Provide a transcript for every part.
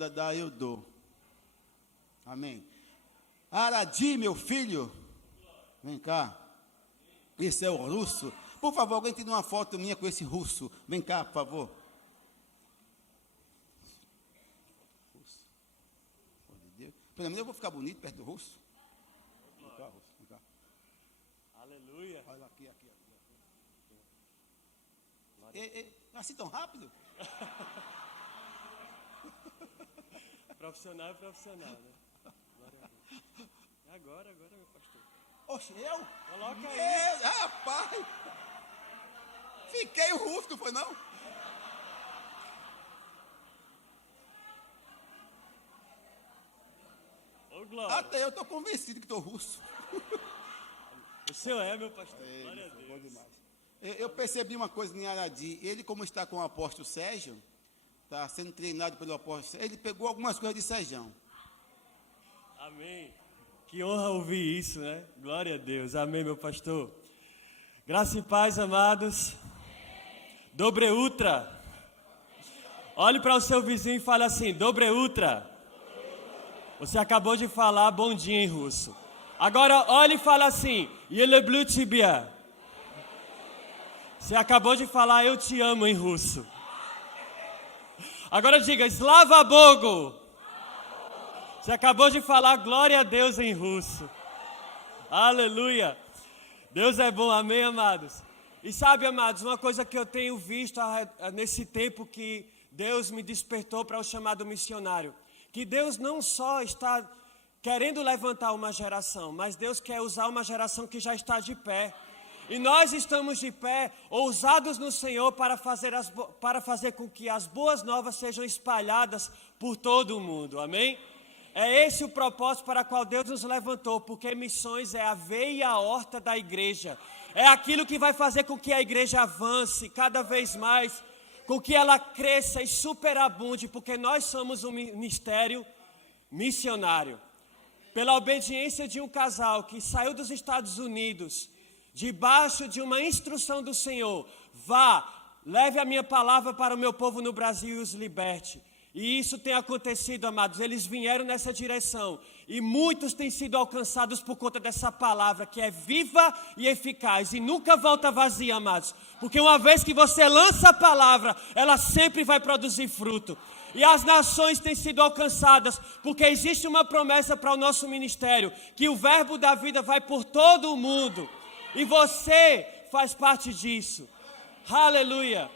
ajuda a dar, eu dou. Amém. Aradi, meu filho, vem cá. Esse é o russo. Por favor, alguém tira uma foto minha com esse russo. Vem cá, por favor. Russo. Pelo menos eu vou ficar bonito perto do russo. Vem cá, russo. Vem cá. Aleluia. Olha aqui. Assim tão rápido? Profissional é profissional, né? Agora, meu pastor. Oxe, eu? Coloca aí. Rapaz! Fiquei o russo, não foi não? Ô, Glória. Até eu estou convencido que estou russo. O senhor é, meu pastor. Glória a Deus. Bom demais. Eu percebi uma coisa em Aradi. Ele, como está com o apóstolo Sérgio, está sendo treinado pelo apóstolo Sérgio, ele pegou algumas coisas de Sérgio. Amém. Que honra ouvir isso, né? Glória a Deus. Amém, meu pastor. Graça e paz, amados. Dobre Utra. Olhe para o seu vizinho e fale assim, Dobre Utra. Você acabou de falar bom dia em russo. Agora olhe e fale assim, Yeleblu Tibia. Você acabou de falar eu te amo em russo. Agora diga, Slava Bogu. Você acabou de falar glória a Deus em russo. Aleluia. Deus é bom, amém, amados? E sabe, amados, uma coisa que eu tenho visto nesse tempo que Deus me despertou para o chamado missionário. Que Deus não só está querendo levantar uma geração, mas Deus quer usar uma geração que já está de pé. E nós estamos de pé, ousados no Senhor para fazer com que as boas novas sejam espalhadas por todo o mundo, amém? É esse o propósito para o qual Deus nos levantou, porque missões é a veia e a horta da igreja. É aquilo que vai fazer com que a igreja avance cada vez mais, com que ela cresça e superabunde, porque nós somos um ministério missionário. Pela obediência de um casal que saiu dos Estados Unidos, debaixo de uma instrução do Senhor, vá, leve a minha palavra para o meu povo no Brasil e os liberte. E isso tem acontecido, amados, eles vieram nessa direção e muitos têm sido alcançados por conta dessa palavra que é viva e eficaz e nunca volta vazia, amados, porque uma vez que você lança a palavra, ela sempre vai produzir fruto. E as nações têm sido alcançadas, porque existe uma promessa para o nosso ministério, que o verbo da vida vai por todo o mundo. E você faz parte disso. Aleluia.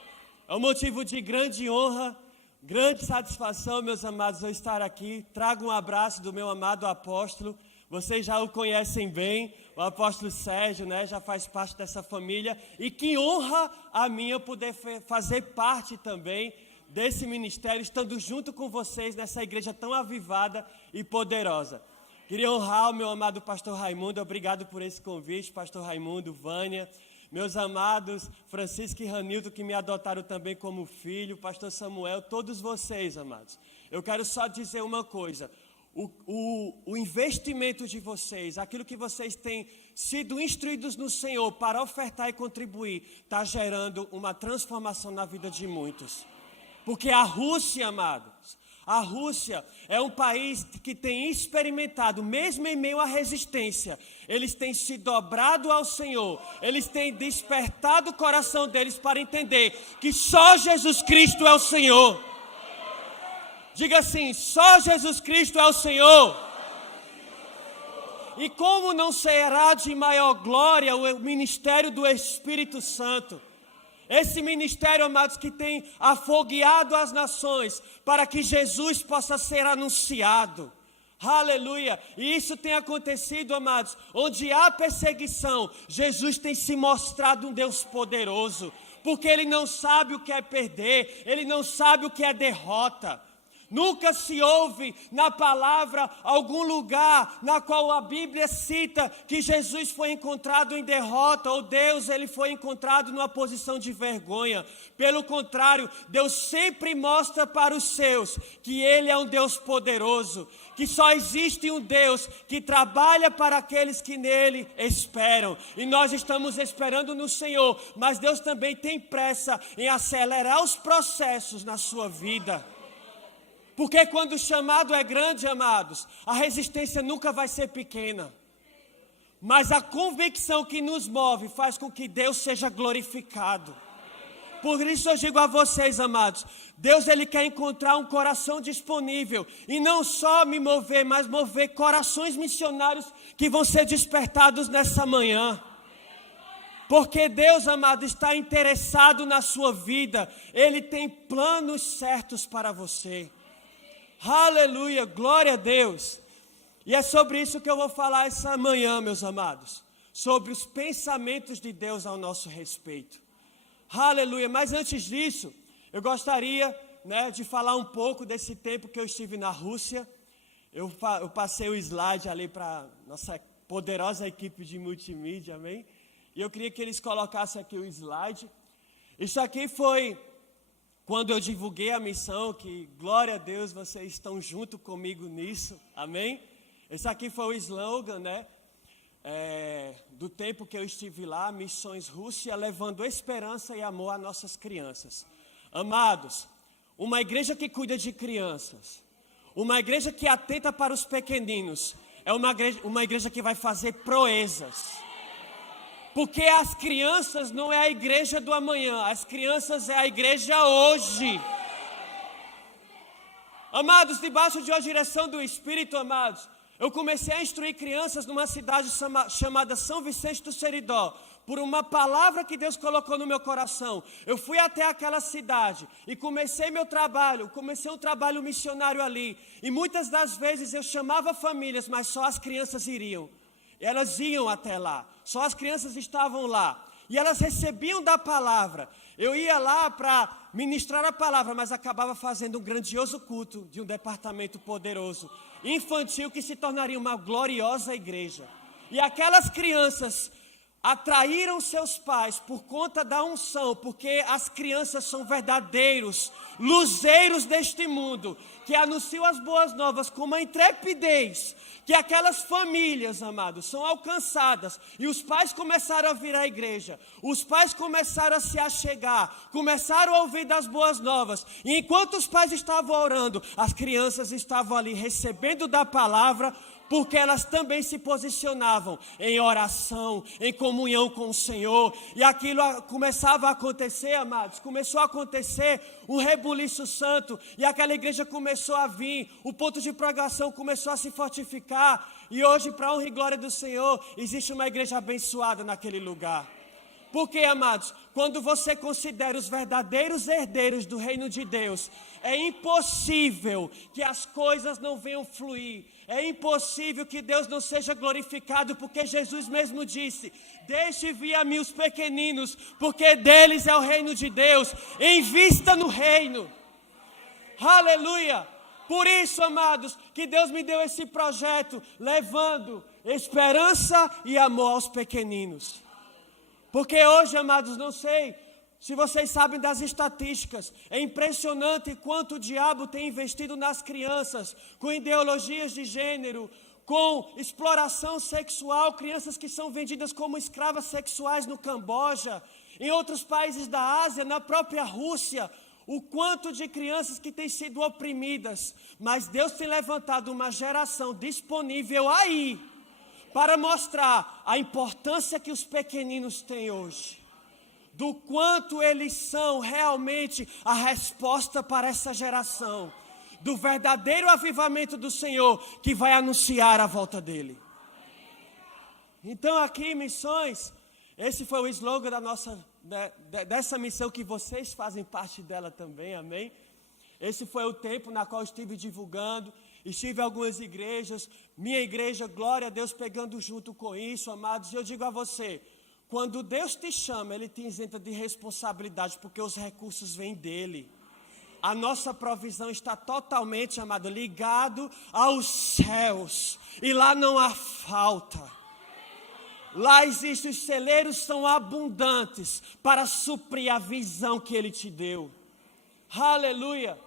É um motivo de grande honra, grande satisfação, meus amados, eu estar aqui. Trago um abraço do meu amado apóstolo. Vocês já o conhecem bem, o apóstolo Sérgio, né? Já faz parte dessa família. E que honra a minha poder fazer parte também desse ministério, estando junto com vocês nessa igreja tão avivada e poderosa. Queria honrar o meu amado pastor Raimundo, obrigado por esse convite, pastor Raimundo, Vânia, meus amados Francisco e Ranildo, que me adotaram também como filho, pastor Samuel, todos vocês, amados. Eu quero só dizer uma coisa, o investimento de vocês, aquilo que vocês têm sido instruídos no Senhor para ofertar e contribuir, está gerando uma transformação na vida de muitos. Porque a Rússia, amados, a Rússia é um país que tem experimentado, mesmo em meio à resistência, eles têm se dobrado ao Senhor, eles têm despertado o coração deles para entender que só Jesus Cristo é o Senhor. Diga assim, só Jesus Cristo é o Senhor. E como não será de maior glória o ministério do Espírito Santo? Esse ministério, amados, que tem afogueado as nações para que Jesus possa ser anunciado. Aleluia! E isso tem acontecido, amados, onde há perseguição, Jesus tem se mostrado um Deus poderoso, porque Ele não sabe o que é perder, Ele não sabe o que é derrota. Nunca se ouve na palavra algum lugar na qual a Bíblia cita que Jesus foi encontrado em derrota ou Deus ele foi encontrado numa posição de vergonha. Pelo contrário, Deus sempre mostra para os seus que Ele é um Deus poderoso, que só existe um Deus que trabalha para aqueles que nele esperam. E nós estamos esperando no Senhor, mas Deus também tem pressa em acelerar os processos na sua vida. Porque quando o chamado é grande, amados, a resistência nunca vai ser pequena. Mas a convicção que nos move faz com que Deus seja glorificado. Por isso eu digo a vocês, amados, Deus ele quer encontrar um coração disponível. E não só me mover, mas mover corações missionários que vão ser despertados nessa manhã. Porque Deus, amado, está interessado na sua vida. Ele tem planos certos para você. Aleluia, glória a Deus. E é sobre isso que eu vou falar essa manhã, meus amados. Sobre os pensamentos de Deus ao nosso respeito. Aleluia, mas antes disso, eu gostaria, de falar um pouco desse tempo que eu estive na Rússia. Eu passei o slide ali para nossa poderosa equipe de multimídia, amém? E eu queria que eles colocassem aqui o slide. Isso aqui foi quando eu divulguei a missão, que glória a Deus, vocês estão junto comigo nisso, amém? Esse aqui foi o slogan, do tempo que eu estive lá, Missões Rússia, levando esperança e amor a nossas crianças. Amados, uma igreja que cuida de crianças, uma igreja que atenta para os pequeninos, é uma igreja que vai fazer proezas. Porque as crianças não é a igreja do amanhã, as crianças é a igreja hoje. Amados, debaixo de uma direção do Espírito, amados, eu comecei a instruir crianças numa cidade chamada São Vicente do Seridó, por uma palavra que Deus colocou no meu coração. Eu fui até aquela cidade e comecei um trabalho missionário ali. E muitas das vezes eu chamava famílias, mas só as crianças iriam. Elas iam até lá, só as crianças estavam lá. E elas recebiam da palavra. Eu ia lá para ministrar a palavra, mas acabava fazendo um grandioso culto de um departamento poderoso, infantil, que se tornaria uma gloriosa igreja. E aquelas crianças atraíram seus pais por conta da unção, porque as crianças são verdadeiros luzeiros deste mundo, que anunciam as boas novas com uma intrepidez, que aquelas famílias, amados, são alcançadas, e os pais começaram a vir à igreja, os pais começaram a se achegar, começaram a ouvir das boas novas, e enquanto os pais estavam orando, as crianças estavam ali recebendo da palavra, porque elas também se posicionavam em oração, em comunhão com o Senhor, e aquilo começava a acontecer, amados, começou a acontecer um rebuliço santo, e aquela igreja começou a vir, o ponto de pregação começou a se fortificar, e hoje, para a honra e glória do Senhor, existe uma igreja abençoada naquele lugar. Porque, amados, quando você considera os verdadeiros herdeiros do reino de Deus, é impossível que as coisas não venham fluir. É impossível que Deus não seja glorificado, porque Jesus mesmo disse: deixe vir a mim os pequeninos, porque deles é o reino de Deus. Invista no reino. Aleluia! Por isso, amados, que Deus me deu esse projeto, levando esperança e amor aos pequeninos. Porque hoje, amados, não sei se vocês sabem das estatísticas, é impressionante quanto o diabo tem investido nas crianças, com ideologias de gênero, com exploração sexual, crianças que são vendidas como escravas sexuais no Camboja, em outros países da Ásia, na própria Rússia, o quanto de crianças que têm sido oprimidas, mas Deus tem levantado uma geração disponível aí, para mostrar a importância que os pequeninos têm hoje, do quanto eles são realmente a resposta para essa geração, do verdadeiro avivamento do Senhor, que vai anunciar a volta dele. Então aqui em Missões, esse foi o slogan dessa missão, que vocês fazem parte dela também, amém? Esse foi o tempo na qual estive divulgando. Estive em algumas igrejas, minha igreja, glória a Deus, pegando junto com isso, amados. E eu digo a você, quando Deus te chama, Ele te isenta de responsabilidade, porque os recursos vêm dEle. A nossa provisão está totalmente, amado, ligado aos céus. E lá não há falta. Lá existem, os celeiros são abundantes para suprir a visão que Ele te deu. Aleluia!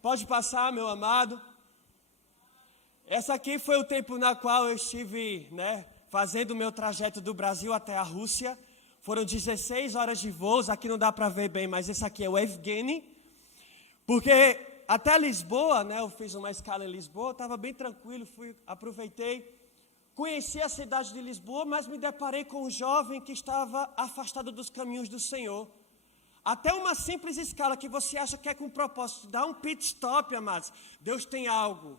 Pode passar, meu amado. Essa aqui foi o tempo na qual eu estive, fazendo o meu trajeto do Brasil até a Rússia. Foram 16 horas de voos, aqui não dá para ver bem, mas esse aqui é o Evgeny. Porque até Lisboa, né, eu fiz uma escala em Lisboa, estava bem tranquilo, aproveitei, conheci a cidade de Lisboa, mas me deparei com um jovem que estava afastado dos caminhos do Senhor. Até uma simples escala que você acha que é com propósito, dá um pit stop, amados. Deus tem algo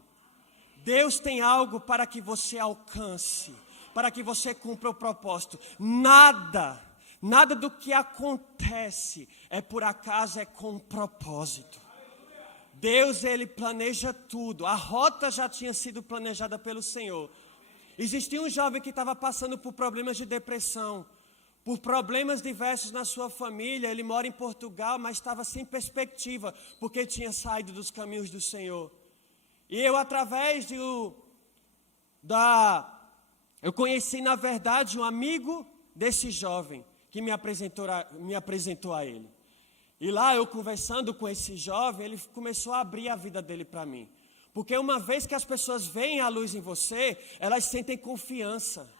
para que você alcance, para que você cumpra o propósito. Nada do que acontece é por acaso, é com propósito. Deus, Ele planeja tudo. A rota já tinha sido planejada pelo Senhor. Existia um jovem que estava passando por problemas de depressão, por problemas diversos na sua família. Ele mora em Portugal, mas estava sem perspectiva, porque tinha saído dos caminhos do Senhor. E eu, através eu conheci, na verdade, um amigo desse jovem, que me apresentou a ele. E lá, eu conversando com esse jovem, ele começou a abrir a vida dele para mim. Porque uma vez que as pessoas veem a luz em você, elas sentem confiança.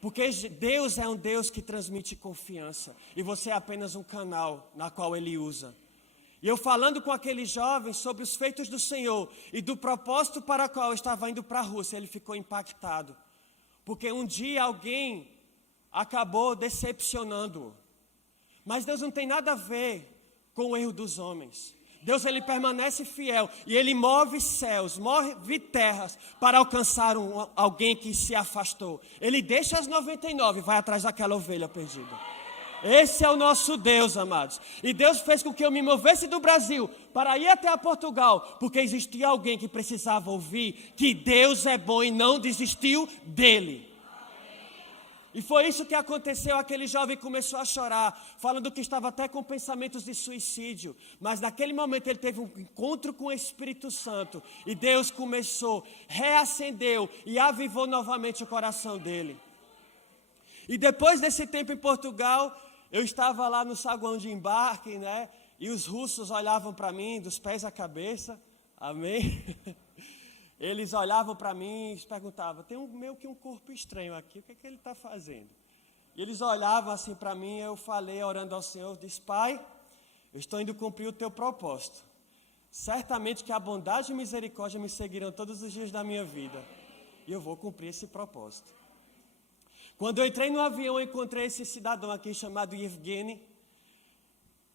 Porque Deus é um Deus que transmite confiança. E você é apenas um canal na qual Ele usa. E eu falando com aquele jovem sobre os feitos do Senhor e do propósito para o qual eu estava indo para a Rússia, ele ficou impactado. Porque um dia alguém acabou decepcionando-o. Mas Deus não tem nada a ver com o erro dos homens. Deus, Ele permanece fiel e Ele move céus, move terras para alcançar alguém que se afastou. Ele deixa as 99 e vai atrás daquela ovelha perdida. Esse é o nosso Deus, amados. E Deus fez com que eu me movesse do Brasil para ir até a Portugal, porque existia alguém que precisava ouvir que Deus é bom e não desistiu dele. E foi isso que aconteceu. Aquele jovem começou a chorar, falando que estava até com pensamentos de suicídio. Mas naquele momento ele teve um encontro com o Espírito Santo. E Deus começou, reacendeu e avivou novamente o coração dele. E depois desse tempo em Portugal, eu estava lá no saguão de embarque, né? E os russos olhavam para mim, dos pés à cabeça. Amém? Eles olhavam para mim e perguntavam, tem meio que um corpo estranho aqui, o que é que ele está fazendo? E eles olhavam assim para mim, eu falei, orando ao Senhor, disse, Pai, eu estou indo cumprir o teu propósito. Certamente que a bondade e a misericórdia me seguirão todos os dias da minha vida. E eu vou cumprir esse propósito. Quando eu entrei no avião, eu encontrei esse cidadão aqui chamado Yevgeny.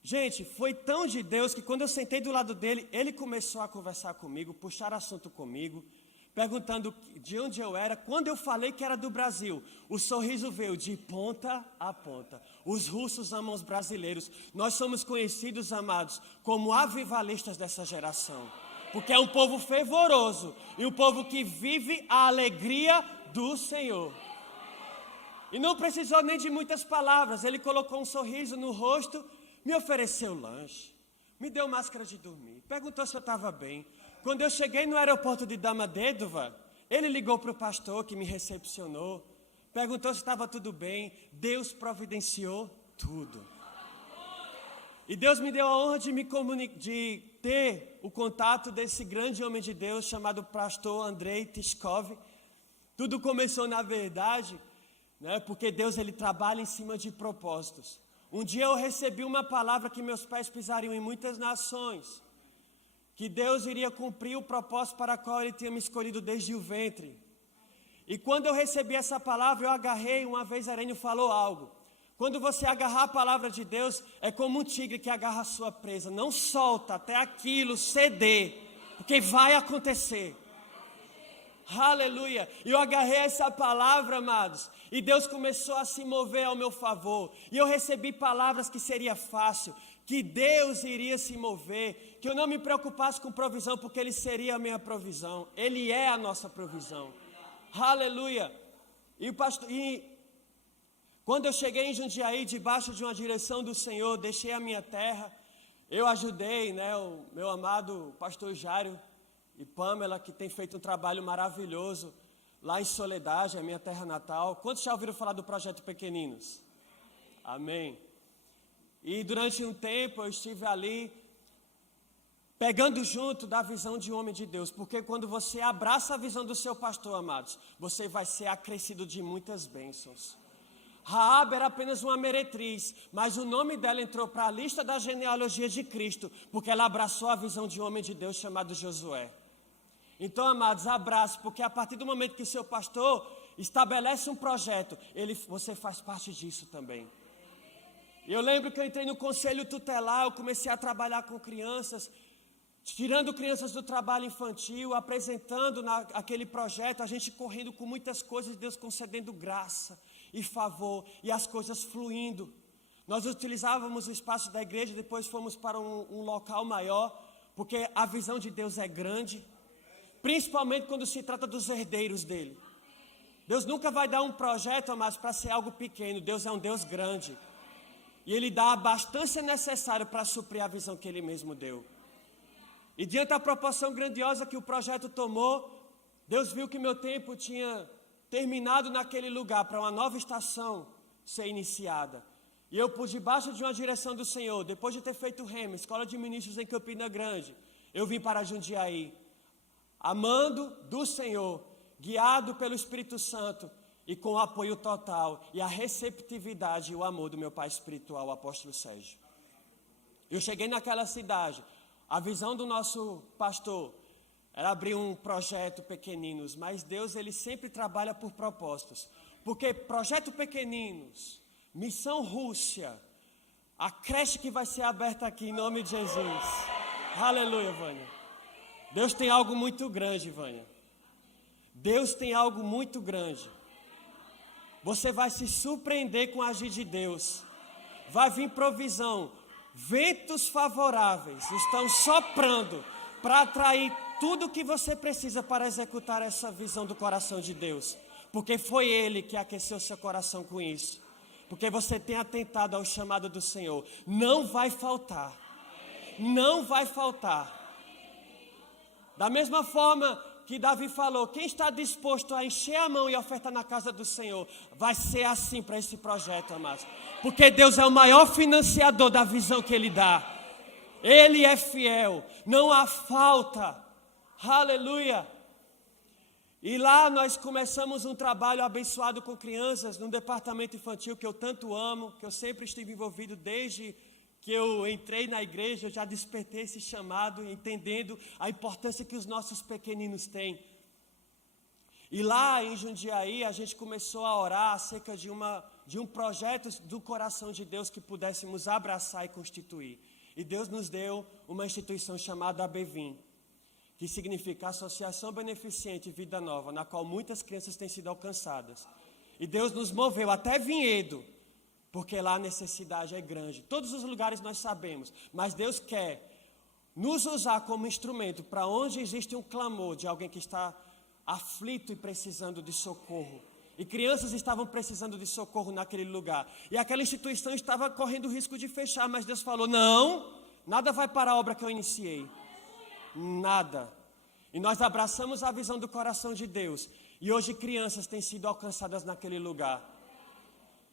Gente, foi tão de Deus que quando eu sentei do lado dele, ele começou a conversar comigo, puxar assunto comigo, perguntando de onde eu era. Quando eu falei que era do Brasil, o sorriso veio de ponta a ponta. Os russos amam os brasileiros. Nós somos conhecidos, amados, como avivalistas dessa geração. Porque é um povo fervoroso e um povo que vive a alegria do Senhor. E não precisou nem de muitas palavras. Ele colocou um sorriso no rosto, me ofereceu lanche, me deu máscara de dormir, perguntou se eu estava bem. Quando eu cheguei no aeroporto de Domodedovo, ele ligou para o pastor que me recepcionou, perguntou se estava tudo bem. Deus providenciou tudo. E Deus me deu a honra de ter o contato desse grande homem de Deus chamado pastor Andrei Tiskov. Tudo começou, na verdade, né, porque Deus, Ele trabalha em cima de propósitos. Um dia eu recebi uma palavra que meus pés pisariam em muitas nações, que Deus iria cumprir o propósito para o qual Ele tinha me escolhido desde o ventre. E quando eu recebi essa palavra, eu agarrei. Uma vez Arênio falou algo. Quando você agarrar a palavra de Deus, é como um tigre que agarra a sua presa. Não solta até aquilo ceder, porque vai acontecer. Aleluia. E eu agarrei essa palavra, amados, e Deus começou a se mover ao meu favor. E eu recebi palavras que seria fácil, que Deus iria se mover, que eu não me preocupasse com provisão, porque Ele seria a minha provisão. Ele é a nossa provisão. Aleluia. E quando eu cheguei em Jundiaí, debaixo de uma direção do Senhor, deixei a minha terra, eu ajudei, né, o meu amado pastor Jário e Pamela, que tem feito um trabalho maravilhoso lá em Soledade, a minha terra natal. Quantos já ouviram falar do Projeto Pequeninos? Amém. E durante um tempo eu estive ali, pegando junto da visão de um homem de Deus, porque quando você abraça a visão do seu pastor, amados, você vai ser acrescido de muitas bênçãos. Raabe era apenas uma meretriz, mas o nome dela entrou para a lista da genealogia de Cristo, porque ela abraçou a visão de um homem de Deus chamado Josué. Então, amados, abraço, porque a partir do momento que seu pastor estabelece um projeto, você faz parte disso também. Eu lembro que eu entrei no conselho tutelar, eu comecei a trabalhar com crianças, tirando crianças do trabalho infantil, apresentando aquele projeto, a gente correndo com muitas coisas, Deus concedendo graça e favor, e as coisas fluindo. Nós utilizávamos o espaço da igreja, depois fomos para um local maior, porque a visão de Deus é grande, principalmente quando se trata dos herdeiros dele. Deus nunca vai dar um projeto, amados, para ser algo pequeno. Deus é um Deus grande. E Ele dá a abastança necessária para suprir a visão que Ele mesmo deu. E diante da proporção grandiosa que o projeto tomou, Deus viu que meu tempo tinha terminado naquele lugar para uma nova estação ser iniciada. E eu, por debaixo de uma direção do Senhor, depois de ter feito Rema, Escola de Ministros em Campina Grande, eu vim para Jundiaí, amando do Senhor, guiado pelo Espírito Santo e com o apoio total e a receptividade e o amor do meu pai espiritual, o apóstolo Sérgio. Eu cheguei naquela cidade, a visão do nosso pastor era abrir um projeto pequeninos, mas Deus, ele sempre trabalha por propósitos, porque projeto pequeninos, missão Rússia, a creche que vai ser aberta aqui em nome de Jesus. Aleluia, Vânia. Deus tem algo muito grande, Vânia. Deus tem algo muito grande. Você vai se surpreender com o agir de Deus. Vai vir provisão. Ventos favoráveis estão soprando para atrair tudo o que você precisa para executar essa visão do coração de Deus. Porque foi Ele que aqueceu seu coração com isso. Porque você tem atentado ao chamado do Senhor. Não vai faltar. Não vai faltar. Da mesma forma que Davi falou, quem está disposto a encher a mão e ofertar na casa do Senhor, vai ser assim para esse projeto, amados. Porque Deus é o maior financiador da visão que Ele dá. Ele é fiel, não há falta. Aleluia. E lá nós começamos um trabalho abençoado com crianças, num departamento infantil que eu tanto amo, que eu sempre estive envolvido desde que eu entrei na igreja. Eu já despertei esse chamado, entendendo a importância que os nossos pequeninos têm. E lá em Jundiaí, a gente começou a orar acerca de um projeto do coração de Deus que pudéssemos abraçar e constituir. E Deus nos deu uma instituição chamada ABVIM, que significa Associação Beneficente Vida Nova, na qual muitas crianças têm sido alcançadas. E Deus nos moveu até Vinhedo, porque lá a necessidade é grande. Todos os lugares nós sabemos, mas Deus quer nos usar como instrumento para onde existe um clamor de alguém que está aflito e precisando de socorro. E crianças estavam precisando de socorro naquele lugar. E aquela instituição estava correndo o risco de fechar, mas Deus falou, não, nada vai parar a obra que eu iniciei. Nada. E nós abraçamos a visão do coração de Deus. E hoje crianças têm sido alcançadas naquele lugar.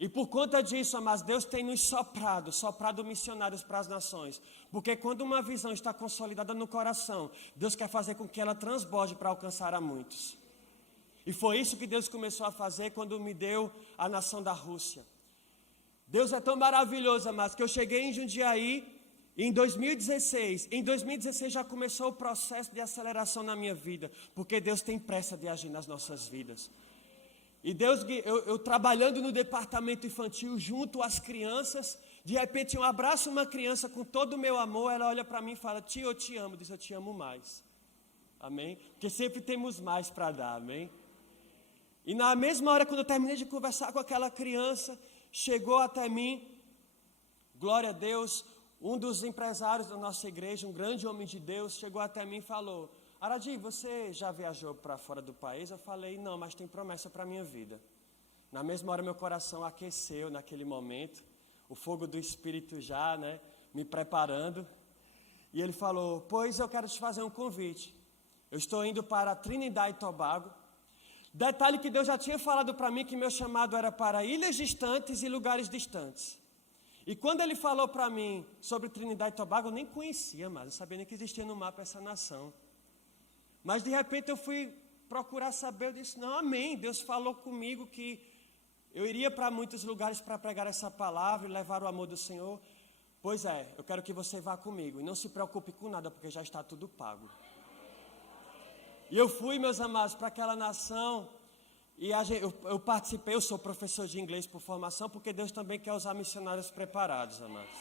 E por conta disso, amados, Deus tem nos soprado missionários para as nações. Porque quando uma visão está consolidada no coração, Deus quer fazer com que ela transborde para alcançar a muitos. E foi isso que Deus começou a fazer quando me deu a nação da Rússia. Deus é tão maravilhoso, amados, que eu cheguei em Jundiaí em 2016. Em 2016 já começou o processo de aceleração na minha vida, porque Deus tem pressa de agir nas nossas vidas. E Deus, eu trabalhando no departamento infantil junto às crianças, de repente eu abraço uma criança com todo o meu amor, ela olha para mim e fala, tio, eu te amo. Diz, eu te amo mais. Amém? Porque sempre temos mais para dar, amém? E na mesma hora, quando eu terminei de conversar com aquela criança, chegou até mim, glória a Deus, um dos empresários da nossa igreja, um grande homem de Deus, chegou até mim e falou, Aradi, você já viajou para fora do país? Eu falei, não, mas tem promessa para a minha vida. Na mesma hora meu coração aqueceu naquele momento, o fogo do Espírito já, me preparando. E ele falou, pois eu quero te fazer um convite. Eu estou indo para Trinidad e Tobago. Detalhe que Deus já tinha falado para mim que meu chamado era para ilhas distantes e lugares distantes. E quando ele falou para mim sobre Trinidad e Tobago, eu nem conhecia, mas não sabia nem que existia no mapa essa nação. Mas de repente eu fui procurar saber, eu disse, não, amém, Deus falou comigo que eu iria para muitos lugares para pregar essa palavra e levar o amor do Senhor. Pois é, eu quero que você vá comigo e não se preocupe com nada, porque já está tudo pago. E eu fui, meus amados, para aquela nação e eu participei, eu sou professor de inglês por formação, porque Deus também quer usar missionários preparados, amados.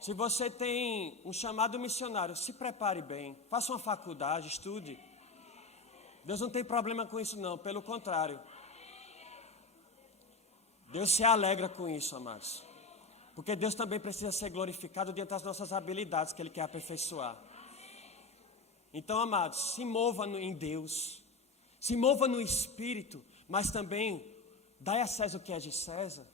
Se você tem um chamado missionário, se prepare bem, faça uma faculdade, estude. Deus não tem problema com isso não, pelo contrário. Deus se alegra com isso, amados. Porque Deus também precisa ser glorificado diante das nossas habilidades que Ele quer aperfeiçoar. Então, amados, se mova em Deus. Se mova no Espírito, mas também dai a César o que é de César.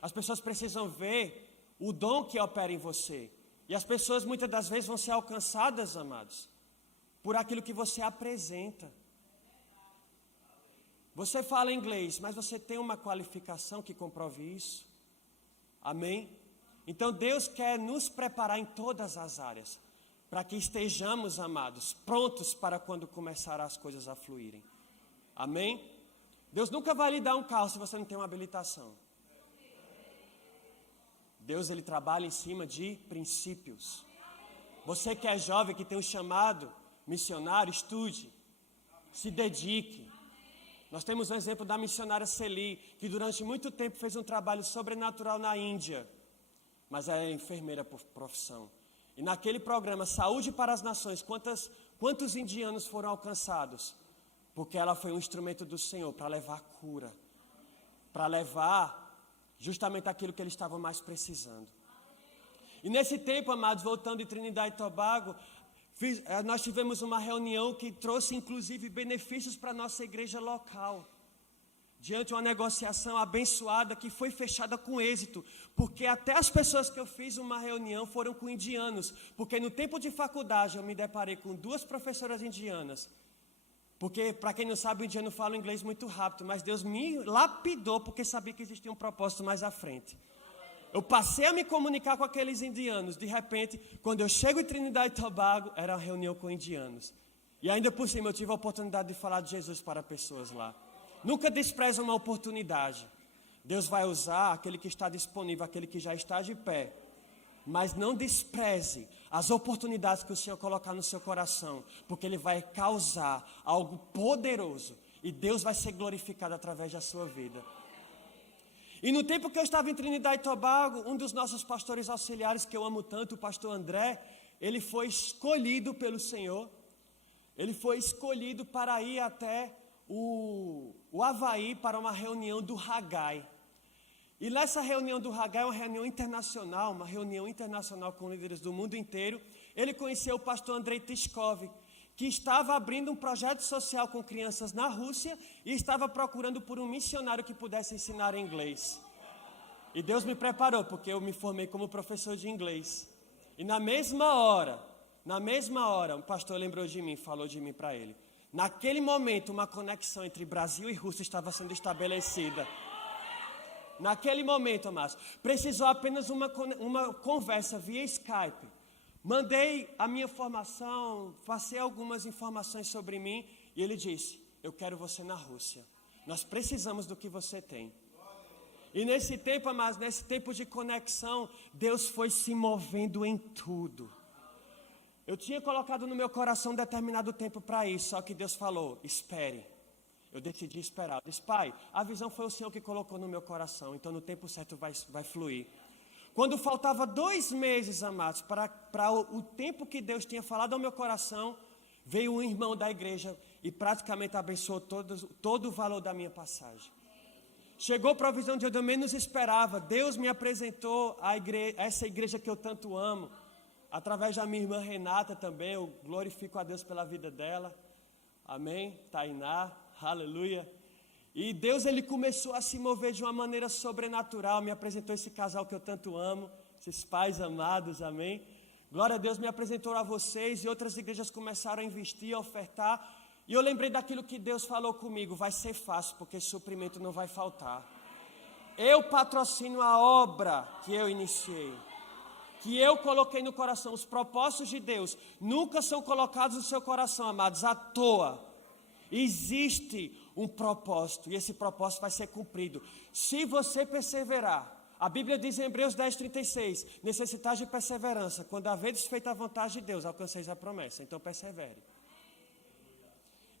As pessoas precisam ver o dom que opera em você. E as pessoas muitas das vezes vão ser alcançadas, amados, por aquilo que você apresenta. Você fala inglês, mas você tem uma qualificação que comprove isso? Amém? Então Deus quer nos preparar em todas as áreas, para que estejamos, amados, prontos para quando começar as coisas a fluírem. Amém? Deus nunca vai lhe dar um carro se você não tem uma habilitação. Deus, Ele trabalha em cima de princípios. Você que é jovem, que tem um chamado missionário, estude, se dedique. Nós temos um exemplo da missionária Celi, que durante muito tempo fez um trabalho sobrenatural na Índia, mas é enfermeira por profissão. E naquele programa, Saúde para as Nações, quantos indianos foram alcançados? Porque ela foi um instrumento do Senhor para levar cura, para levar justamente aquilo que eles estavam mais precisando. E nesse tempo, amados, voltando em Trinidad e Tobago, nós tivemos uma reunião que trouxe inclusive benefícios para a nossa igreja local. Diante de uma negociação abençoada que foi fechada com êxito, porque até as pessoas que eu fiz uma reunião foram com indianos, porque no tempo de faculdade eu me deparei com 2 professoras indianas, porque para quem não sabe o indiano fala inglês muito rápido, mas Deus me lapidou porque sabia que existia um propósito mais à frente. Eu passei a me comunicar com aqueles indianos, de repente, quando eu chego em Trinidad e Tobago, era uma reunião com indianos, e ainda por cima eu tive a oportunidade de falar de Jesus para pessoas lá. Nunca despreze uma oportunidade. Deus vai usar aquele que está disponível, aquele que já está de pé. Mas não despreze as oportunidades que o Senhor colocar no seu coração, porque Ele vai causar algo poderoso e Deus vai ser glorificado através da sua vida. E no tempo que eu estava em Trinidad e Tobago, um dos nossos pastores auxiliares, que eu amo tanto, o pastor André, ele foi escolhido pelo Senhor. Ele foi escolhido para ir até o Havaí para uma reunião do Haggai. E nessa reunião do Haggai, uma reunião internacional, uma reunião internacional com líderes do mundo inteiro, ele conheceu o pastor Andrei Tiskov, que estava abrindo um projeto social com crianças na Rússia e estava procurando por um missionário que pudesse ensinar inglês. E Deus me preparou, porque eu me formei como professor de inglês. E na mesma hora, um pastor lembrou de mim, falou de mim para ele. Naquele momento, uma conexão entre Brasil e Rússia estava sendo estabelecida. Naquele momento, amados, precisou apenas uma conversa via Skype. Mandei a minha formação, passei algumas informações sobre mim e ele disse, eu quero você na Rússia. Nós precisamos do que você tem. E nesse tempo, amados, nesse tempo de conexão, Deus foi se movendo em tudo. Eu tinha colocado no meu coração um determinado tempo para isso, só que Deus falou, espere. Eu decidi esperar. Eu disse, Pai, a visão foi o Senhor que colocou no meu coração, então no tempo certo vai fluir. Quando faltava 2 meses, amados, para o tempo que Deus tinha falado ao meu coração, veio um irmão da igreja e praticamente abençoou todo o valor da minha passagem. Chegou a provisão de onde eu menos esperava. Deus me apresentou a essa igreja que eu tanto amo. Através da minha irmã Renata também, eu glorifico a Deus pela vida dela. Amém? Tainá, aleluia. E Deus, Ele começou a se mover de uma maneira sobrenatural, me apresentou esse casal que eu tanto amo, esses pais amados, amém? Glória a Deus, me apresentou a vocês e outras igrejas começaram a investir, a ofertar. E eu lembrei daquilo que Deus falou comigo, vai ser fácil, porque suprimento não vai faltar. Eu patrocino a obra que eu iniciei, que eu coloquei no coração. Os propósitos de Deus nunca são colocados no seu coração, amados, à toa. Existe um propósito, e esse propósito vai ser cumprido. Se você perseverar, a Bíblia diz em Hebreus 10:36, necessitais de perseverança, quando haveres feito a vontade de Deus, alcanceis a promessa, então persevere.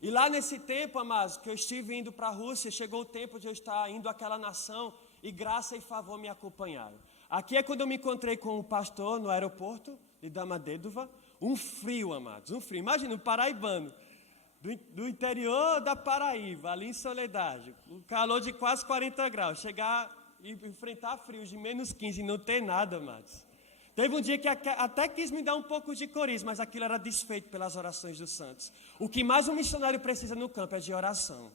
E lá nesse tempo, amados, que eu estive indo para a Rússia, chegou o tempo de eu estar indo àquela nação, e graça e favor me acompanharam. Aqui é quando eu me encontrei com o pastor no aeroporto de Domodedovo, um frio, amados, um frio, imagina, um paraibano, do interior da Paraíba, ali em Soledade, um calor de quase 40 graus, chegar e enfrentar frios de menos 15 e não ter nada, amados. Teve um dia que até quis me dar um pouco de coriza, mas aquilo era desfeito pelas orações dos santos. O que mais um missionário precisa no campo é de oração.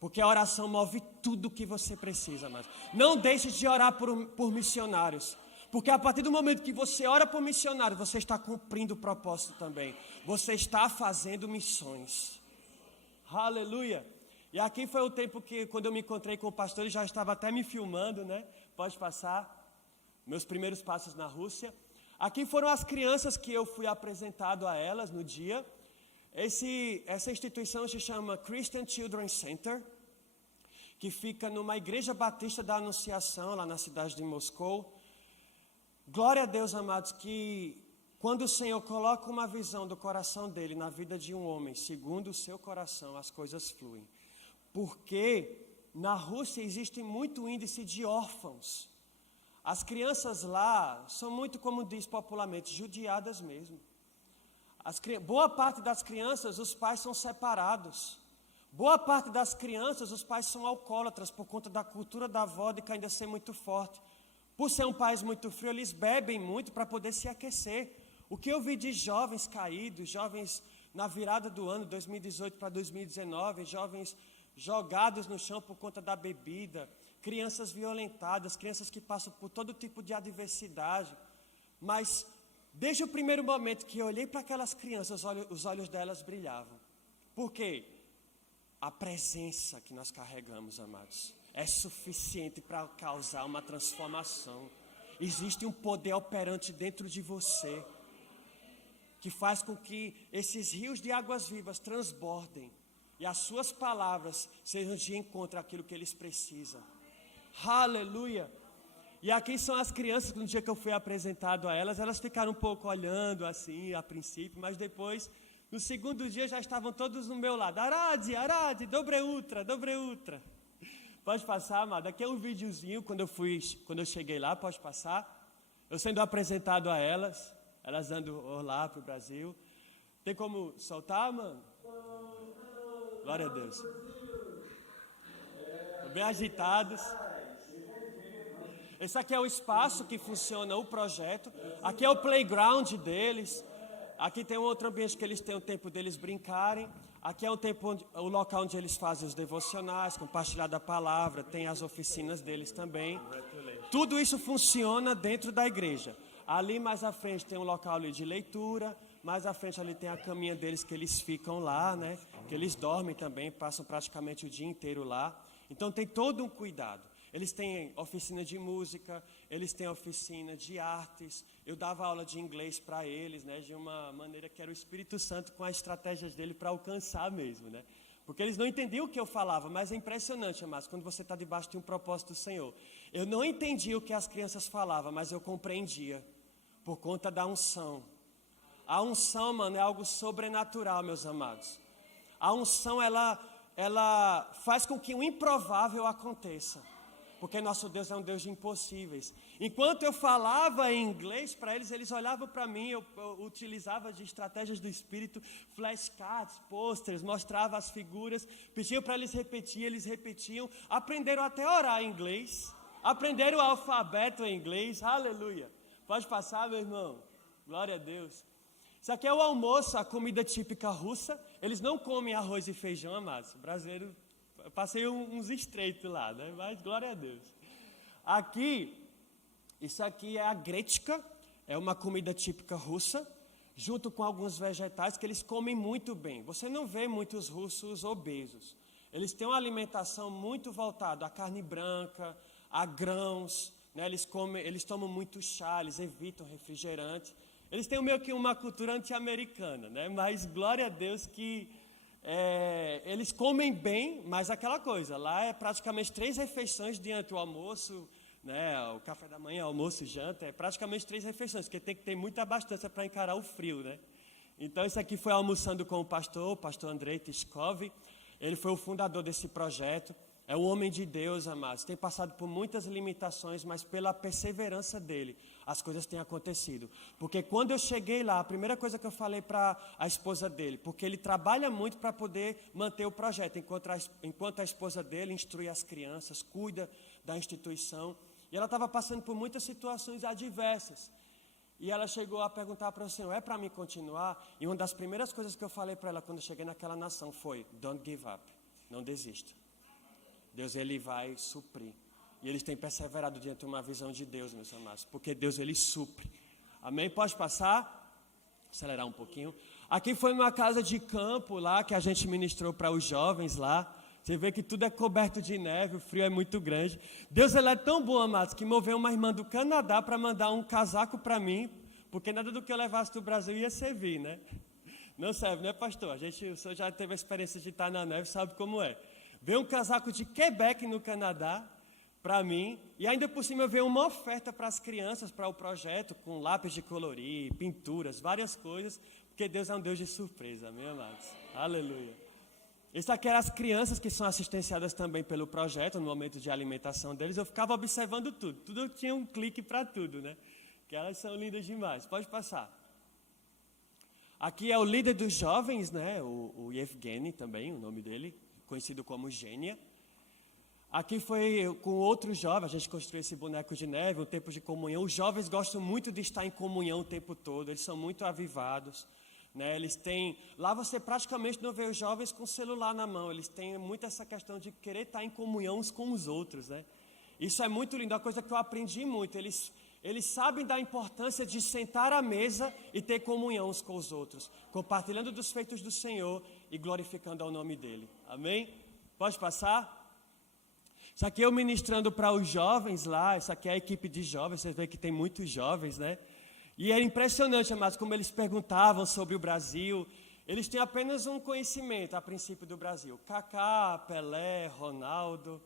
Porque a oração move tudo o que você precisa, amados. Não deixe de orar por missionários. Porque a partir do momento que você ora por missionário, você está cumprindo o propósito também. Você está fazendo missões. Aleluia. E aqui foi o tempo que, quando eu me encontrei com o pastor, ele já estava até me filmando, né? Pode passar. Meus primeiros passos na Rússia. Aqui foram as crianças que eu fui apresentado a elas no dia. Essa instituição se chama Christian Children's Center, que fica numa igreja batista da Anunciação, lá na cidade de Moscou. Glória a Deus, amados, que quando o Senhor coloca uma visão do coração dele na vida de um homem, segundo o seu coração, as coisas fluem. Porque na Rússia existe muito índice de órfãos. As crianças lá são muito, como diz popularmente, judiadas mesmo. Boa parte das crianças, os pais são separados. Boa parte das crianças, os pais são alcoólatras por conta da cultura da vodka ainda ser muito forte. Por ser um país muito frio, eles bebem muito para poder se aquecer. O que eu vi de jovens caídos, jovens na virada do ano 2018 para 2019, jovens jogados no chão por conta da bebida, crianças violentadas, crianças que passam por todo tipo de adversidade. Mas desde o primeiro momento que eu olhei para aquelas crianças, os olhos delas brilhavam. Por quê? A presença que nós carregamos, amados, é suficiente para causar uma transformação. Existe um poder operante dentro de você, que faz com que esses rios de águas vivas transbordem, e as suas palavras sejam de encontro àquilo que eles precisam. Aleluia! E aqui são as crianças, no dia que eu fui apresentado a elas, elas ficaram um pouco olhando assim, a princípio, mas depois, no segundo dia, já estavam todos no meu lado. Aradi, dobre ultra. Pode passar, amado. Aqui é um videozinho, quando eu cheguei lá, pode passar. Eu sendo apresentado a elas dando olá para o Brasil. Tem como soltar, mano? Glória a Deus. Bem agitados. Esse aqui é o espaço que funciona o projeto. Aqui é o playground deles. Aqui tem um outro ambiente que eles têm o tempo deles brincarem. Aqui é o local onde eles fazem os devocionais, compartilhar da palavra, tem as oficinas deles também. Tudo isso funciona dentro da igreja. Ali mais à frente tem um local ali de leitura, mais à frente ali tem a caminha deles que eles ficam lá, né? Que eles dormem também, passam praticamente o dia inteiro lá. Então tem todo um cuidado. Eles têm oficina de música, eles têm oficina de artes. Eu dava aula de inglês para eles, né, de uma maneira que era o Espírito Santo com as estratégias dele para alcançar mesmo, né? Porque eles não entendiam o que eu falava, mas é impressionante, amados, quando você está debaixo de um propósito do Senhor. Eu não entendia o que as crianças falavam, mas eu compreendia, por conta da unção. A unção, mano, é algo sobrenatural, meus amados. A unção, ela faz com que o improvável aconteça. Porque nosso Deus é um Deus de impossíveis. Enquanto eu falava em inglês para eles, eles olhavam para mim, eu utilizava de estratégias do Espírito, flashcards, posters, mostrava as figuras, pediam para eles eles repetiam, aprenderam até a orar em inglês, aprenderam o alfabeto em inglês, aleluia. Pode passar, meu irmão, glória a Deus. Isso aqui é o almoço, a comida típica russa. Eles não comem arroz e feijão, amados. O brasileiro... Eu passei uns estreitos lá, né? Mas glória a Deus. Isso aqui é a gretchka, é uma comida típica russa, junto com alguns vegetais que eles comem muito bem. Você não vê muitos russos obesos. Eles têm uma alimentação muito voltada à carne branca, a grãos, né? Eles tomam muito chá, eles evitam refrigerante. Eles têm meio que uma cultura anti-americana, né? Mas glória a Deus que eles comem bem, mas aquela coisa, lá é praticamente 3 refeições diante do almoço, né, o café da manhã, almoço e janta, é praticamente 3 refeições, porque tem que ter muita abastança para encarar o frio, né? Então, isso aqui foi almoçando com o pastor Andrei Tiskov. Ele foi o fundador desse projeto. É um homem de Deus, amados. Tem passado por muitas limitações, mas pela perseverança dele, as coisas têm acontecido. Porque quando eu cheguei lá, a primeira coisa que eu falei para a esposa dele, porque ele trabalha muito para poder manter o projeto, enquanto a esposa dele instrui as crianças, cuida da instituição. E ela estava passando por muitas situações adversas. E ela chegou a perguntar para o Senhor, é para mim continuar? E uma das primeiras coisas que eu falei para ela quando eu cheguei naquela nação foi, don't give up, não desista. Deus, Ele vai suprir. E eles têm perseverado diante de uma visão de Deus, meus amados, porque Deus, Ele supre. Amém? Pode passar? Acelerar um pouquinho. Aqui foi uma casa de campo lá, que a gente ministrou para os jovens lá. Você vê que tudo é coberto de neve, o frio é muito grande. Deus, Ele é tão bom, amados, que moveu uma irmã do Canadá para mandar um casaco para mim, porque nada do que eu levasse do Brasil ia servir, né? Não serve, né, pastor? O senhor já teve a experiência de estar na neve, sabe como é. Veio um casaco de Quebec, no Canadá, para mim, e ainda por cima veio uma oferta para as crianças, para o projeto, com lápis de colorir, pinturas, várias coisas, porque Deus é um Deus de surpresa, amém, amados? Aleluia. Isso aqui eram as crianças que são assistenciadas também pelo projeto, no momento de alimentação deles. Eu ficava observando tudo. Tudo tinha um clique para tudo, né? Que elas são lindas demais. Pode passar. Aqui é o líder dos jovens, né? O Yevgeny também, o nome dele, conhecido como Gênia. Aqui foi com outros jovens, a gente construiu esse boneco de neve, um tempo de comunhão. Os jovens gostam muito de estar em comunhão o tempo todo, eles são muito avivados. Né, eles têm, lá você praticamente não vê os jovens com o celular na mão, eles têm muito essa questão de querer estar em comunhão uns com os outros, né? Isso é muito lindo, é uma coisa que eu aprendi muito, eles sabem da importância de sentar à mesa e ter comunhão uns com os outros, compartilhando dos feitos do Senhor e glorificando ao nome dEle, amém? Pode passar? Isso aqui eu ministrando para os jovens lá, isso aqui é a equipe de jovens, você vê que tem muitos jovens, né? E é impressionante, amados, como eles perguntavam sobre o Brasil. Eles têm apenas um conhecimento, a princípio, do Brasil. Kaká, Pelé, Ronaldo,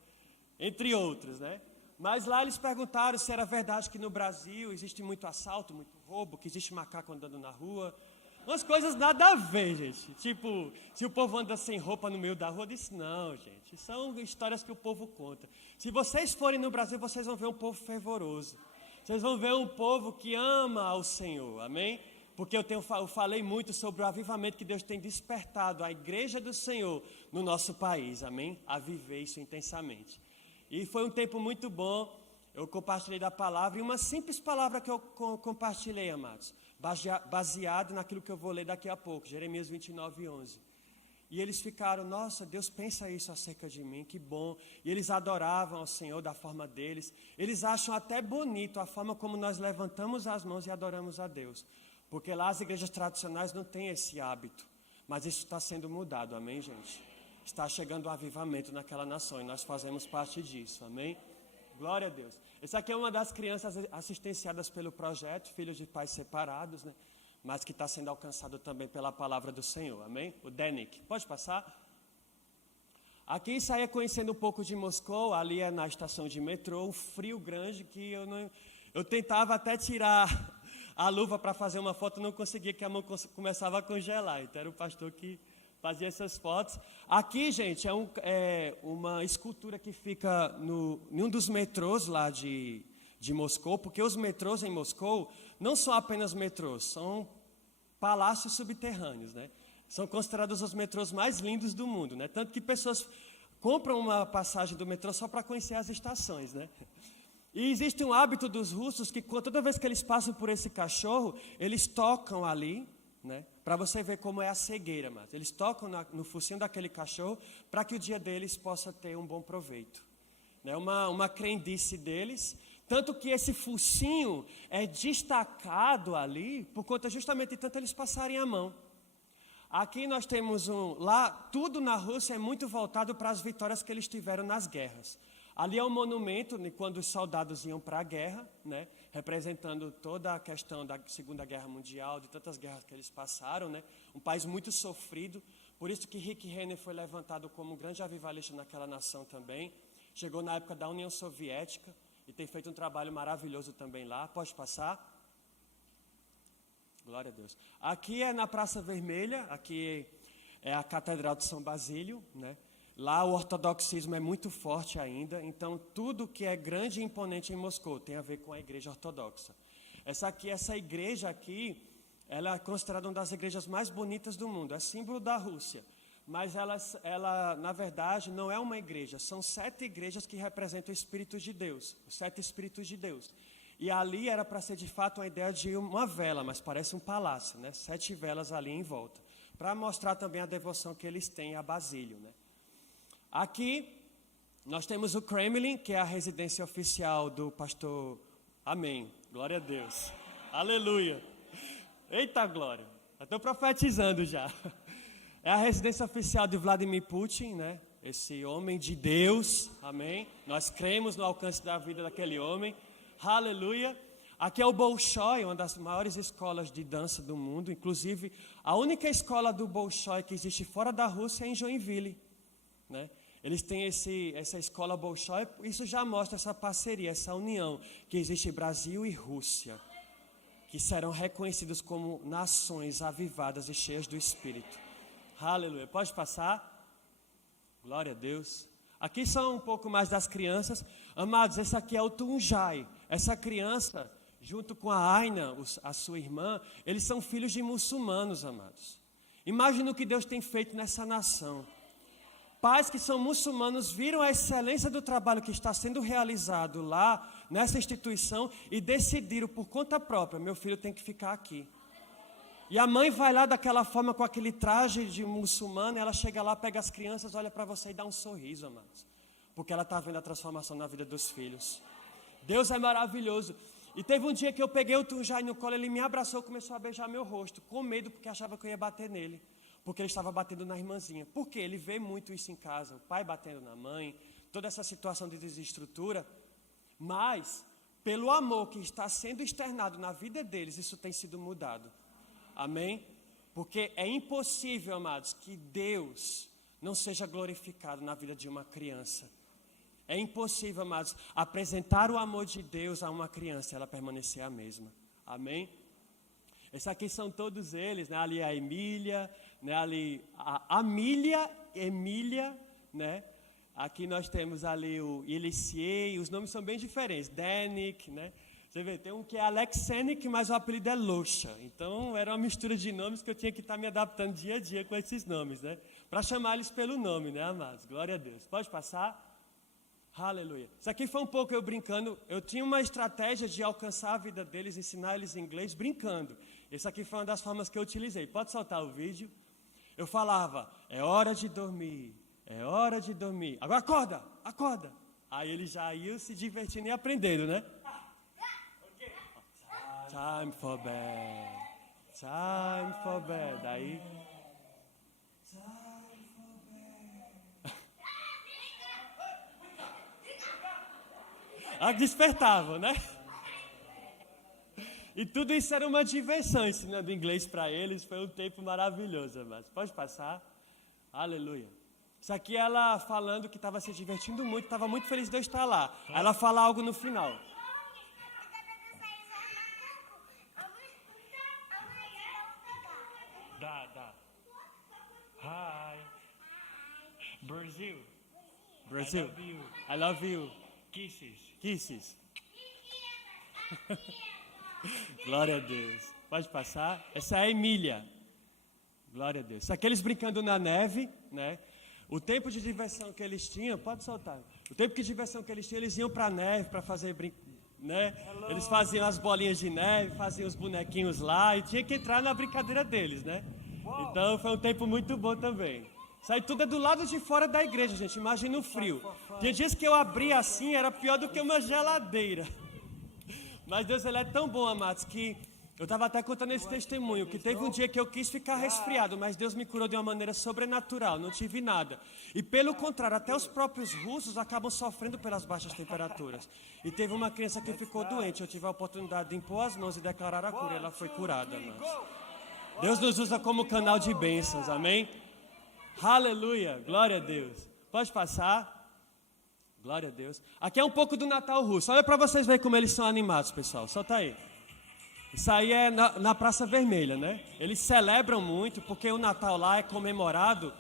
entre outros, né? Mas lá eles perguntaram se era verdade que no Brasil existe muito assalto, muito roubo, que existe macaco andando na rua. Umas coisas nada a ver, gente. Tipo, se o povo anda sem roupa no meio da rua, eu disse, não, gente. São histórias que o povo conta. Se vocês forem no Brasil, vocês vão ver um povo fervoroso. Vocês vão ver um povo que ama ao Senhor, amém? Porque eu falei muito sobre o avivamento que Deus tem despertado a igreja do Senhor no nosso país, amém? A viver isso intensamente. E foi um tempo muito bom, eu compartilhei da palavra, e uma simples palavra que eu compartilhei, amados, baseado naquilo que eu vou ler daqui a pouco, Jeremias 29:11. E eles ficaram, nossa, Deus pensa isso acerca de mim, que bom. E eles adoravam ao Senhor da forma deles. Eles acham até bonito a forma como nós levantamos as mãos e adoramos a Deus. Porque lá as igrejas tradicionais não têm esse hábito. Mas isso está sendo mudado, amém, gente? Está chegando o avivamento naquela nação e nós fazemos parte disso, amém? Glória a Deus. Essa aqui é uma das crianças assistenciadas pelo projeto, filhos de pais separados, né? Mas que está sendo alcançado também pela palavra do Senhor, amém? O Denik, pode passar? Aqui saía conhecendo um pouco de Moscou, ali é na estação de metrô, um frio grande que eu tentava até tirar a luva para fazer uma foto, não conseguia, que a mão começava a congelar, então era o pastor que fazia essas fotos. Aqui, gente, é uma escultura que fica em um dos metrôs lá de Moscou, porque os metrôs em Moscou não são apenas metrôs, são palácios subterrâneos, né? São considerados os metrôs mais lindos do mundo, né? Tanto que pessoas compram uma passagem do metrô só para conhecer as estações, né? E existe um hábito dos russos que toda vez que eles passam por esse cachorro, eles tocam ali, né? Para você ver como é a cegueira, mas eles tocam no focinho daquele cachorro para que o dia deles possa ter um bom proveito. É uma crendice deles. Tanto que esse focinho é destacado ali, por conta justamente de tanto eles passarem a mão. Aqui nós temos lá tudo na Rússia é muito voltado para as vitórias que eles tiveram nas guerras. Ali é um monumento de quando os soldados iam para a guerra, né, representando toda a questão da Segunda Guerra Mundial, de tantas guerras que eles passaram, né, um país muito sofrido, Por isso que Rick Renner foi levantado como um grande avivalista naquela nação também. Chegou na época da União Soviética e tem feito um trabalho maravilhoso também lá. Pode passar? Glória a Deus. Aqui é na Praça Vermelha, aqui é a Catedral de São Basílio, né? Lá o ortodoxismo é muito forte ainda, então tudo que é grande e imponente em Moscou tem a ver com a igreja ortodoxa. Essa igreja aqui, ela é considerada uma das igrejas mais bonitas do mundo, é símbolo da Rússia. Mas ela, na verdade, não é uma igreja, são 7 igrejas que representam o Espírito de Deus, os 7 Espíritos de Deus. E ali era para ser de fato uma ideia de uma vela, mas parece um palácio, né? 7 velas ali em volta, para mostrar também a devoção que eles têm a Basílio, né? Aqui nós temos o Kremlin, que é a residência oficial do pastor. Amém, glória a Deus, aleluia, eita glória, estou profetizando já. É a residência oficial de Vladimir Putin, né? Esse homem de Deus, amém. Nós cremos no alcance da vida daquele homem. Aleluia. Aqui é o Bolshoi, uma das maiores escolas de dança do mundo. Inclusive, a única escola do Bolshoi que existe fora da Rússia é em Joinville, né? Eles têm essa escola Bolshoi. Isso já mostra essa parceria, essa união que existe Brasil e Rússia, que serão reconhecidos como nações avivadas e cheias do Espírito. Aleluia. Pode passar? Glória a Deus. Aqui são um pouco mais das crianças. Amados, esse aqui é o Tunjai. Essa criança, junto com a Aina, a sua irmã, eles são filhos de muçulmanos, amados. Imagina o que Deus tem feito nessa nação. Pais que são muçulmanos viram a excelência do trabalho que está sendo realizado lá, nessa instituição, e decidiram por conta própria, meu filho tem que ficar aqui. E a mãe vai lá daquela forma, com aquele traje de muçulmana, ela chega lá, pega as crianças, olha para você e dá um sorriso, amados. Porque ela está vendo a transformação na vida dos filhos. Deus é maravilhoso. E teve um dia que eu peguei o Tunjai no colo, ele me abraçou, começou a beijar meu rosto, com medo, porque achava que eu ia bater nele. Porque ele estava batendo na irmãzinha. Porque ele vê muito isso em casa, o pai batendo na mãe, toda essa situação de desestrutura. Mas, pelo amor que está sendo externado na vida deles, isso tem sido mudado. Amém? Porque é impossível, amados, que Deus não seja glorificado na vida de uma criança. É impossível, amados, apresentar o amor de Deus a uma criança e ela permanecer a mesma. Amém? Esses aqui são todos eles, né? Ali a Emília, né? Ali a Emília, né? Aqui nós temos ali o Eliciei, os nomes são bem diferentes, Denik, né? Você vê, tem um que é Alexenik, mas o apelido é Loxa. Então, era uma mistura de nomes que eu tinha que estar me adaptando dia a dia com esses nomes, né? Para chamar eles pelo nome, né, amados? Glória a Deus. Pode passar? Aleluia. Isso aqui foi um pouco eu brincando. Eu tinha uma estratégia de alcançar a vida deles, ensinar eles inglês brincando. Essa aqui foi uma das formas que eu utilizei. Pode soltar o vídeo? Eu falava, é hora de dormir, é hora de dormir. Agora acorda, acorda. Aí eles já iam se divertindo e aprendendo, né? Time for bed, time for bed. Aí. Despertavam, né? E tudo isso era uma diversão, ensinando inglês para eles. Foi um tempo maravilhoso, mas pode passar. Aleluia. Isso aqui ela falando que estava se divertindo muito, estava muito feliz de eu estar lá. Aí ela fala algo no final. Dá. Hi. Brazil. Brasil. I love you. I love you. Kisses. Kisses. Glória a Deus. Pode passar. Essa é a Emília. Glória a Deus. Isso aqui eles brincando na neve, né? O tempo de diversão que eles tinham, pode soltar. O tempo de diversão que eles tinham, eles iam para a neve para fazer né? Eles faziam as bolinhas de neve, faziam os bonequinhos lá e tinha que entrar na brincadeira deles, né? Então foi um tempo muito bom também. Isso aí tudo é do lado de fora da igreja, gente. Imagina o frio. Tinha dias que eu abria assim, era pior do que uma geladeira. Mas Deus, ele é tão bom, amados, que eu estava até contando esse testemunho, que teve um dia que eu quis ficar resfriado, mas Deus me curou de uma maneira sobrenatural, não tive nada. E pelo contrário, até os próprios russos acabam sofrendo pelas baixas temperaturas. E teve uma criança que ficou doente, eu tive a oportunidade de impor as mãos e declarar a cura, e ela foi curada, amados. Deus nos usa como canal de bênçãos, amém? Aleluia, glória a Deus. Pode passar. Glória a Deus. Aqui é um pouco do Natal russo. Olha para vocês verem como eles são animados, pessoal. Solta aí. Isso aí é na Praça Vermelha, né? Eles celebram muito, porque o Natal lá é comemorado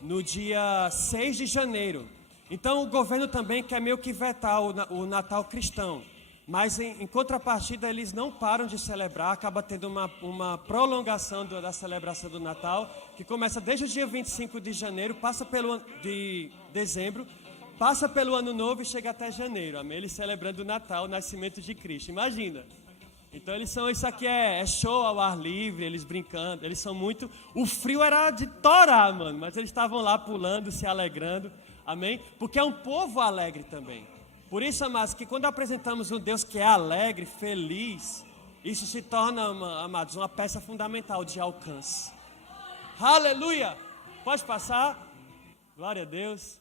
no dia 6 de janeiro. Então o governo também quer meio que vetar o Natal cristão. Mas em contrapartida eles não param de celebrar, acaba tendo uma prolongação da celebração do Natal, que começa desde o dia 25 de janeiro, passa de dezembro, passa pelo Ano Novo e chega até janeiro. Amém? Eles celebrando o Natal, o nascimento de Cristo. Imagina. Então isso aqui é show ao ar livre, eles brincando, eles são muito... O frio era de torar, mano, mas eles estavam lá pulando, se alegrando, amém? Porque é um povo alegre também. Por isso, amados, que quando apresentamos um Deus que é alegre, feliz, isso se torna, amados, uma peça fundamental de alcance. Aleluia! Pode passar? Glória a Deus.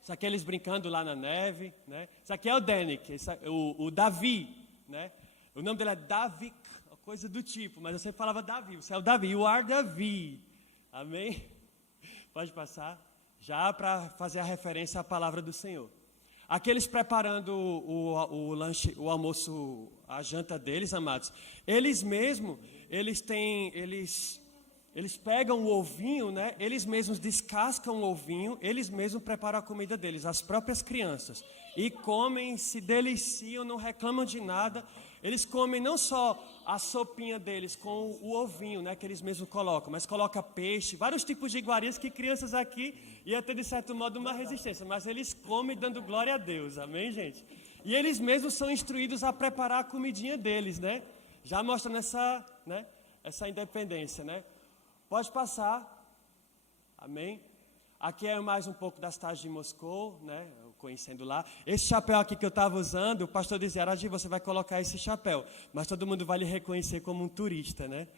Isso aqui eles brincando lá na neve, né? Isso aqui é o Danik, o Davi, né? O nome dele é Davi, coisa do tipo, mas eu sempre falava Davi. Você é o Davi, you are Davi. Amém? Pode passar. Já para fazer a referência à palavra do Senhor. Aqui eles preparando o lanche, o almoço, a janta deles, amados. Eles mesmos, eles pegam o ovinho, né? Eles mesmos descascam o ovinho, eles mesmos preparam a comida deles, as próprias crianças. E comem, se deliciam, não reclamam de nada. Eles comem não só a sopinha deles com o ovinho, né, que eles mesmos colocam, mas coloca peixe, vários tipos de iguarias que crianças aqui iam ter, de certo modo, uma resistência. Mas eles comem dando glória a Deus, amém, gente? E eles mesmos são instruídos a preparar a comidinha deles, né? Já mostrando essa independência, né? Pode passar, amém? Aqui é mais um pouco das cidade de Moscou, né? Conhecendo lá. Esse chapéu aqui que eu estava usando, o pastor dizia, Aragi, você vai colocar esse chapéu, mas todo mundo vai lhe reconhecer como um turista, né?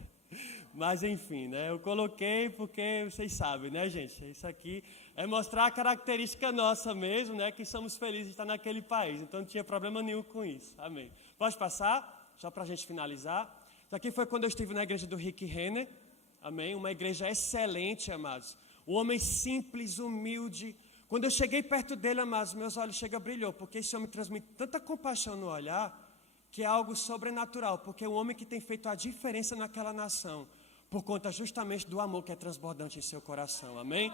Mas enfim, né? Eu coloquei porque vocês sabem, né, gente? Isso aqui é mostrar a característica nossa mesmo, né? Que somos felizes de estar naquele país, então não tinha problema nenhum com isso, amém. Pode passar, só para a gente finalizar. Isso aqui foi quando eu estive na igreja do Rick Renner, amém? Uma igreja excelente, amados. Um homem simples, humilde. Quando eu cheguei perto dele, amados, meus olhos chegam a brilhar, porque esse homem transmite tanta compaixão no olhar, que é algo sobrenatural, porque é um homem que tem feito a diferença naquela nação, por conta justamente do amor que é transbordante em seu coração, amém?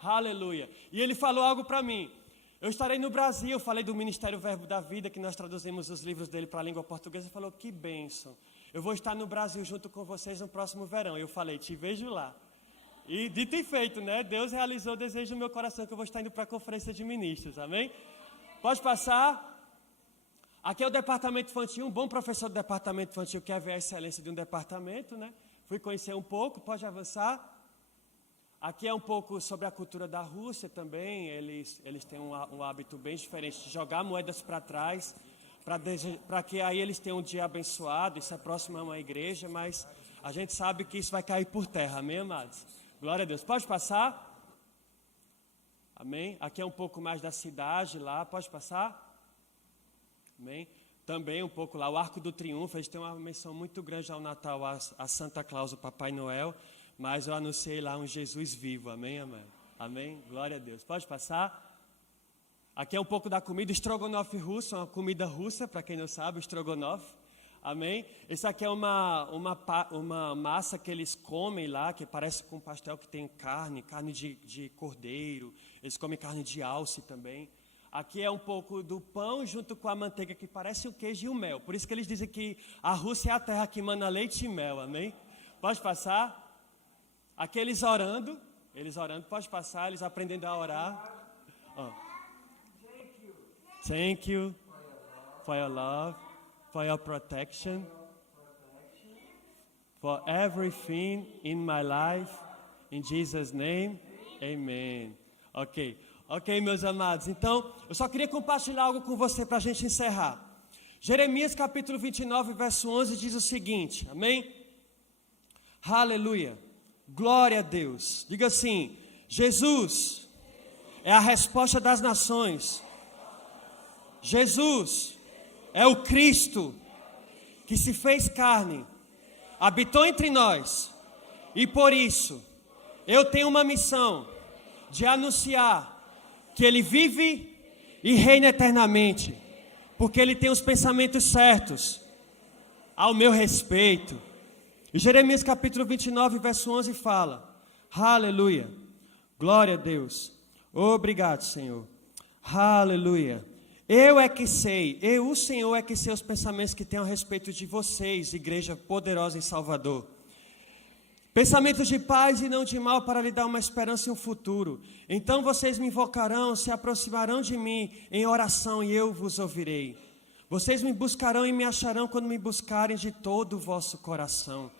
Aleluia. E ele falou algo para mim. Eu estarei no Brasil, eu falei do Ministério Verbo da Vida, que nós traduzimos os livros dele para a língua portuguesa, e falou, que bênção. Eu vou estar no Brasil junto com vocês no próximo verão. Eu falei, te vejo lá. E dito e feito, né? Deus realizou o desejo do meu coração, que eu vou estar indo para a conferência de ministros, amém? Pode passar. Aqui é o departamento infantil, um bom professor do departamento infantil quer ver a excelência de um departamento, né? Fui conhecer um pouco, pode avançar. Aqui é um pouco sobre a cultura da Rússia também, eles têm um hábito bem diferente de jogar moedas para trás, para que aí eles tenham um dia abençoado, isso é próximo a uma igreja, mas a gente sabe que isso vai cair por terra, amém, amados? Glória a Deus. Pode passar? Amém? Aqui é um pouco mais da cidade lá, pode passar? Amém? Também um pouco lá, o Arco do Triunfo, eles têm uma menção muito grande ao Natal, a Santa Claus, o Papai Noel, mas eu anunciei lá um Jesus vivo, amém, amém? Amém? Glória a Deus. Pode passar? Aqui é um pouco da comida, estrogonofe russo, uma comida russa, para quem não sabe, o estrogonofe. Amém? Esse aqui é uma massa que eles comem lá, que parece com pastel que tem carne de cordeiro, eles comem carne de alce também. Aqui é um pouco do pão junto com a manteiga, que parece o queijo e o mel. Por isso que eles dizem que a Rússia é a terra que mana leite e mel, amém? Pode passar? Aqui eles orando, pode passar, eles aprendendo a orar. Oh. Thank you for your love. For your protection, for everything in my life, in Jesus' name, amen. Ok, meus amados. Então, eu só queria compartilhar algo com você para a gente encerrar. Jeremias capítulo 29, verso 11 diz o seguinte, amém? Aleluia, glória a Deus. Diga assim, Jesus é a resposta das nações. Jesus é o Cristo que se fez carne, habitou entre nós, e por isso Eu tenho uma missão de anunciar que Ele vive e reina eternamente, porque Ele tem os pensamentos certos ao meu respeito. E Jeremias capítulo 29, verso 11 fala: aleluia, glória a Deus, obrigado, Senhor, aleluia. Eu é que sei, o Senhor é que sei os pensamentos que tenho a respeito de vocês, igreja poderosa em Salvador. Pensamentos de paz e não de mal, para lhe dar uma esperança e um futuro. Então vocês me invocarão, se aproximarão de mim em oração e eu vos ouvirei. Vocês me buscarão e me acharão quando me buscarem de todo o vosso coração.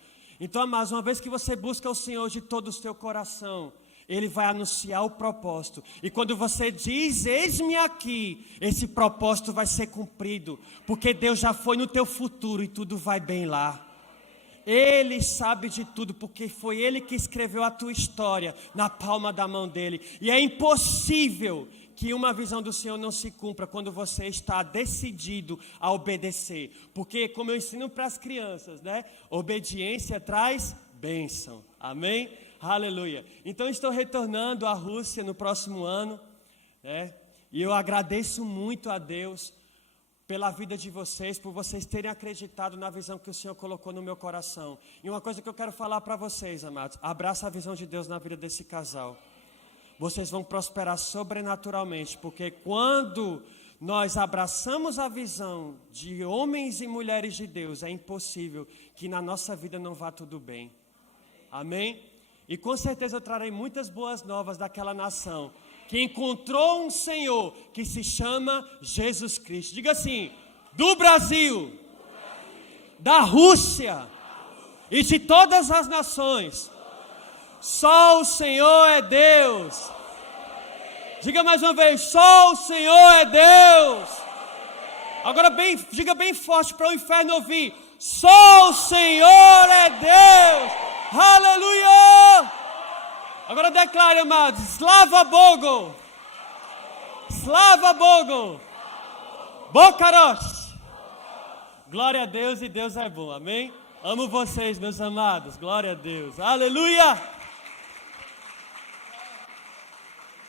Então, amados, uma vez que você busca o Senhor de todo o seu coração, Ele vai anunciar o propósito. E quando você diz, eis-me aqui, esse propósito vai ser cumprido. Porque Deus já foi no teu futuro e tudo vai bem lá. Ele sabe de tudo, porque foi Ele que escreveu a tua história na palma da mão dEle. E é impossível que uma visão do Senhor não se cumpra quando você está decidido a obedecer. Porque, como eu ensino para as crianças, né? Obediência traz bênção. Amém? Aleluia. Então, estou retornando à Rússia no próximo ano, né? E eu agradeço muito a Deus pela vida de vocês, por vocês terem acreditado na visão que o Senhor colocou no meu coração. E uma coisa que eu quero falar para vocês, amados: abraça a visão de Deus na vida desse casal. Vocês vão prosperar sobrenaturalmente, porque quando nós abraçamos a visão de homens e mulheres de Deus, é impossível que na nossa vida não vá tudo bem. Amém? E com certeza eu trarei muitas boas novas daquela nação que encontrou um Senhor que se chama Jesus Cristo. Diga assim: do Brasil, da Rússia e de todas as nações, só o Senhor é Deus. Diga mais uma vez: só o Senhor é Deus. Agora diga bem forte para o inferno ouvir: só o Senhor é Deus. Aleluia! Agora declare, amados: Slava Bogu, Slava Bogu, Bokarosh. Glória a Deus, e Deus é bom, amém? Amo vocês, meus amados, glória a Deus, aleluia!